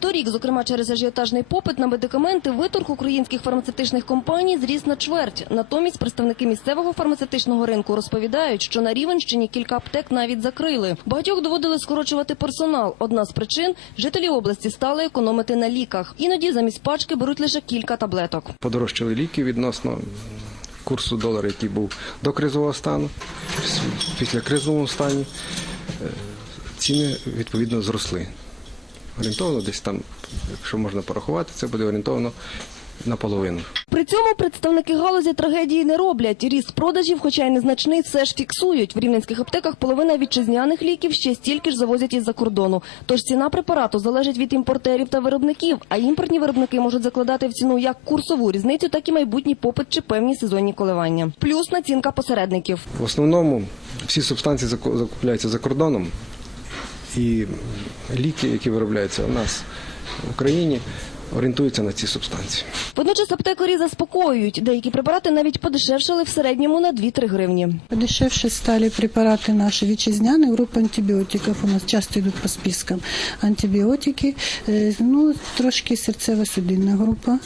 Торік, зокрема через ажіотажний попит на медикаменти, виторг українських фармацевтичних компаній зріс на чверть. Натомість представники місцевого фармацевтичного ринку розповідають, що на Рівенщині кілька аптек навіть закрили. Багатьох доводили скорочувати персонал. Одна з причин – жителі області стали економити на ліках. Іноді замість пачки беруть лише кілька таблеток. Подорожчали ліки відносно курсу долара, який був до кризового стану. Після кризового стані е, ціни відповідно зросли. Орієнтовно десь там, якщо можна порахувати, це буде орієнтовно наполовину. При цьому представники галузі трагедії не роблять. Ріст продажів, хоча й незначний, все ж фіксують. В рівненських аптеках половина вітчизняних ліків ще стільки ж завозять із-за кордону. Тож ціна препарату залежить від імпортерів та виробників, а імпортні виробники можуть закладати в ціну як курсову різницю, так і майбутній попит чи певні сезонні коливання. Плюс націнка посередників. В основному всі субстанції заку- закупляються за кордоном, і ліки, які виробляються у нас в Україні, орієнтуються на ці субстанції. Водночас аптекарі заспокоюють. Деякі препарати навіть подешевшали в середньому на 2-3 гривні. Подешевше стали препараты наши витчизняные, группа антибиотиков у нас часто идут по спискам. Антибиотики, э, ну, трошки серцево-судинна група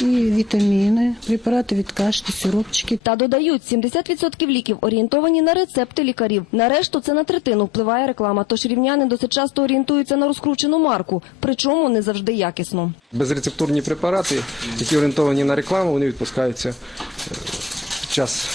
і вітаміни, препарати від кашлю, сиропчики. Та додають, 70% ліків орієнтовані на рецепти лікарів. На решту це на третину впливає реклама. Тож рівняни досить часто орієнтуються на розкручену марку, причому не завжди якісно. Безрецептурні препарати, які орієнтовані на рекламу, вони відпускаються е, під час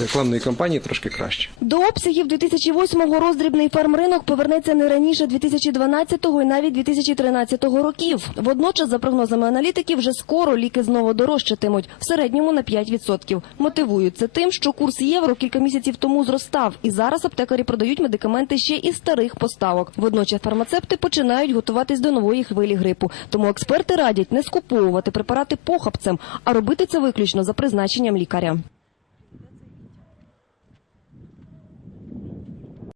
рекламної кампанії трошки краще. До обсягів 2008-го роздрібний фармринок повернеться не раніше 2012-го і навіть 2013 років. Водночас, за прогнозами аналітиків, вже скоро ліки знову дорожчатимуть, в середньому на 5%. Мотивують це тим, що курс євро кілька місяців тому зростав, і зараз аптекарі продають медикаменти ще із старих поставок. Водночас фармацевти починають готуватись до нової хвилі грипу. Тому експерти радять не скуповувати препарати похабцем, а робити це виключно за призначенням лікаря.